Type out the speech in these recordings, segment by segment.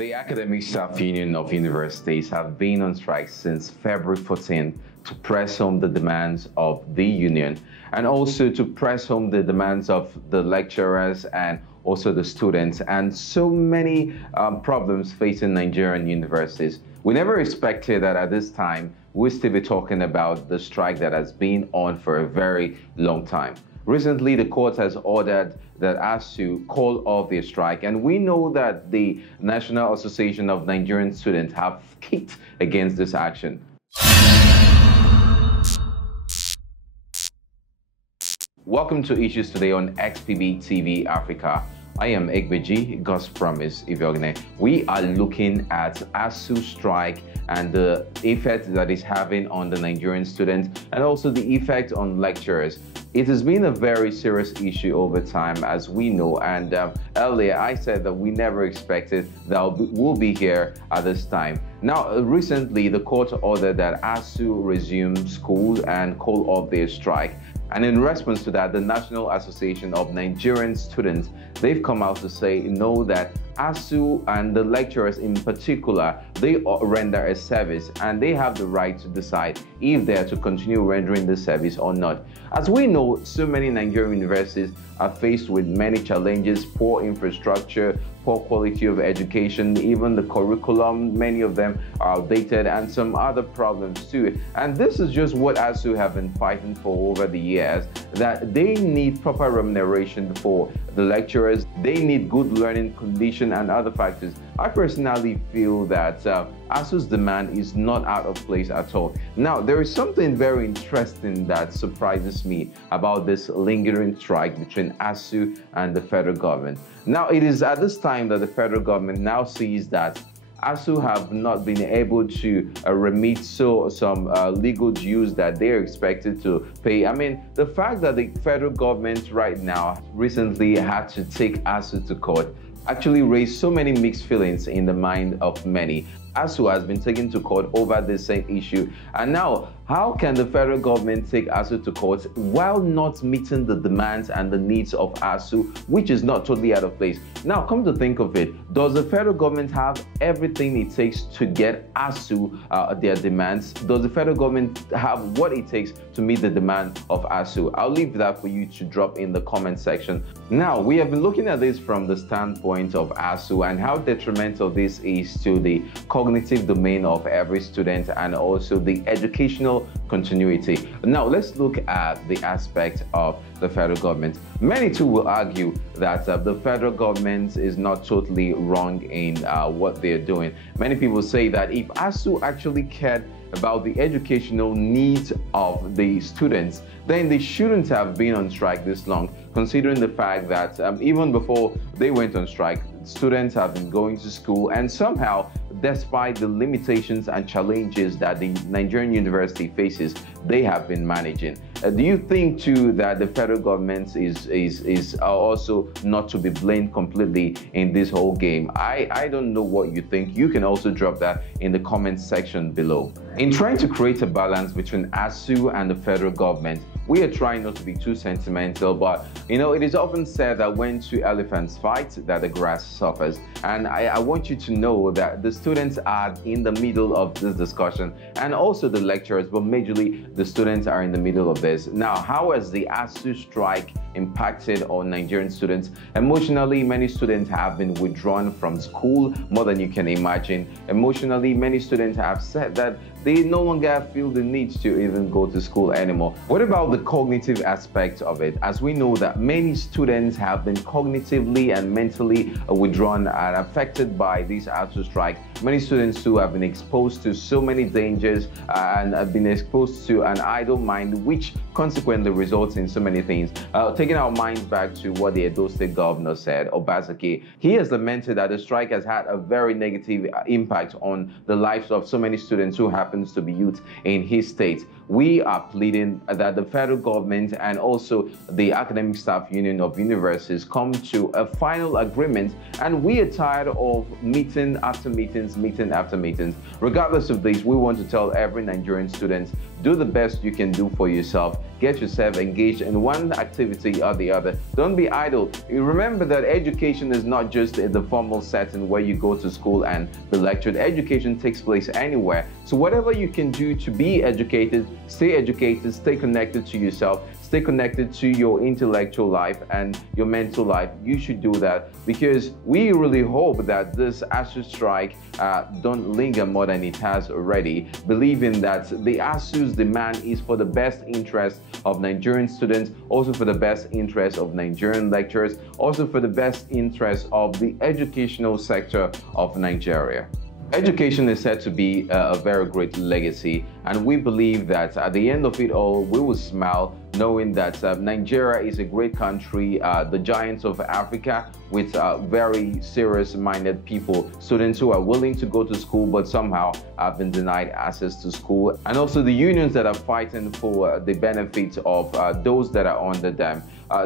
The Academic Staff Union of Universities have been on strike since February 14th to press home the demands of the union and also to press home the demands of the lecturers and also the students and so many problems facing Nigerian universities. We never expected that at this time we'll still be talking about the strike that has been on for a very long time. Recently, the court has ordered that Asuu call off their strike, and we know that the National Association of Nigerian Students have kicked against this action. Welcome to Issues Today on Xpbtv Africa. I am Xpbtv, God's promise, Ivogne. We are looking at Asuu strike and the effect that it's having on the Nigerian students and also the effect on lecturers. It has been a very serious issue over time, as we know, and earlier I said that we never expected that we'll be here at this time. Now, recently, the court ordered that Asuu resume school and call off their strike. And in response to that, the National Association of Nigerian Students, they've come out to say, no, that Asuu and the lecturers in particular, they render a service and they have the right to decide if they're to continue rendering the service or not. As we know, so many Nigerian universities are faced with many challenges: poor infrastructure, poor quality of education, even the curriculum, many of them are outdated, and some other problems too. And this is just what Asuu have been fighting for over the years, that they need proper remuneration for the lecturers, they need good learning condition and other factors. I personally feel that Asuu's demand is not out of place at all. Now, there is something very interesting that surprises me about this lingering strike between Asuu and the federal government. Now, it is at this time that the federal government now sees that Asuu have not been able to remit some legal dues that they're expected to pay. I mean, the fact that the federal government right now recently had to take Asuu to court actually raised so many mixed feelings in the mind of many. Asuu has been taken to court over the same issue, and now how can the federal government take Asuu to court while not meeting the demands and the needs of Asuu, which is not totally out of place? Now, come to think of it, does the federal government have everything it takes to get Asuu their demands? Does the federal government have what it takes to meet the demand of Asuu? I'll leave that for you to drop in the comment section. Now, we have been looking at this from the standpoint of Asuu and how detrimental this is to the cognitive domain of every student and also the educational continuity. Now, let's look at the aspect of the federal government. Many too will argue that the federal government is not totally wrong in what they're doing. Many people say that if Asuu actually cared about the educational needs of the students, then they shouldn't have been on strike this long, considering the fact that even before they went on strike, students have been going to school, and somehow, despite the limitations and challenges that the Nigerian university faces, they have been managing. Do you think too that the federal government is also not to be blamed completely in this whole game? I don't know what you think. You can also drop that in the comment section below. In trying to create a balance between Asuu and the federal government, we are trying not to be too sentimental, but you know, it is often said that when two elephants fight, that the grass suffers. And I want you to know that the students are in the middle of this discussion, and also the lecturers, but majorly the students are in the middle of this. Now, how has the Asuu strike impacted on Nigerian students? Emotionally, many students have been withdrawn from school more than you can imagine. Emotionally, many students have said that they no longer feel the need to even go to school anymore. What about the cognitive aspect of it? As we know that many students have been cognitively and mentally withdrawn and affected by this Asuu strike. Many students too have been exposed to so many dangers and have been exposed to an idle mind, which consequently results in so many things. Taking our minds back to what the Edo State governor said, Obaseki, he has lamented that the strike has had a very negative impact on the lives of so many students who happens to be youth in his state. We are pleading that the federal government and also the Academic Staff Union of Universities come to a final agreement, and we are tired of meeting after meetings, meeting after meetings. Regardless of this, we want to tell every Nigerian student, do the best you can do for yourself. get yourself engaged in one activity or the other. Don't be idle. You remember that education is not just in the formal setting where you go to school and be lectured. Education takes place anywhere. So whatever you can do to be educated, stay connected to yourself, stay connected to your intellectual life and your mental life. You should do that, because we really hope that this Asuu strike don't linger more than it has already, believing that the Asuu's demand is for the best interest of Nigerian students, also for the best interest of Nigerian lecturers, also for the best interest of the educational sector of Nigeria. Education is said to be a very great legacy, and we believe that at the end of it all, we will smile knowing that Nigeria is a great country, the giants of Africa, with very serious-minded people, students who are willing to go to school but somehow have been denied access to school, and also the unions that are fighting for the benefits of those that are under them.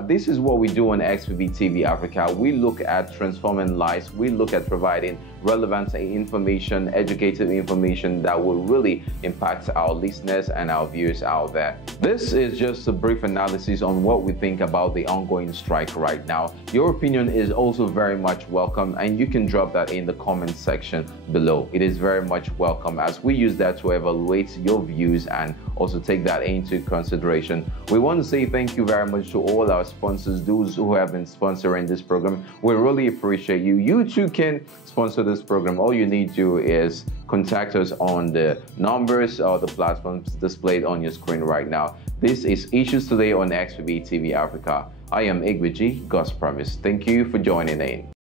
This is what we do on Xpbtv Africa. We look at transforming lives. We look at providing relevant information, educative information that will really impact our listeners and our viewers out there. This is just a brief analysis on what we think about the ongoing strike right now. Your opinion is also very much welcome, and you can drop that in the comment section below. It is very much welcome, as we use that to evaluate your views and also take that into consideration. We want to say thank you very much to all our sponsors, those who have been sponsoring this program. We really appreciate you. You too can sponsor this program. All you need to do is contact us on the numbers or the platforms displayed on your screen right now. This is Issues Today on Xpbtv Africa. I am Xpbtv, God's promise. Thank you for joining in.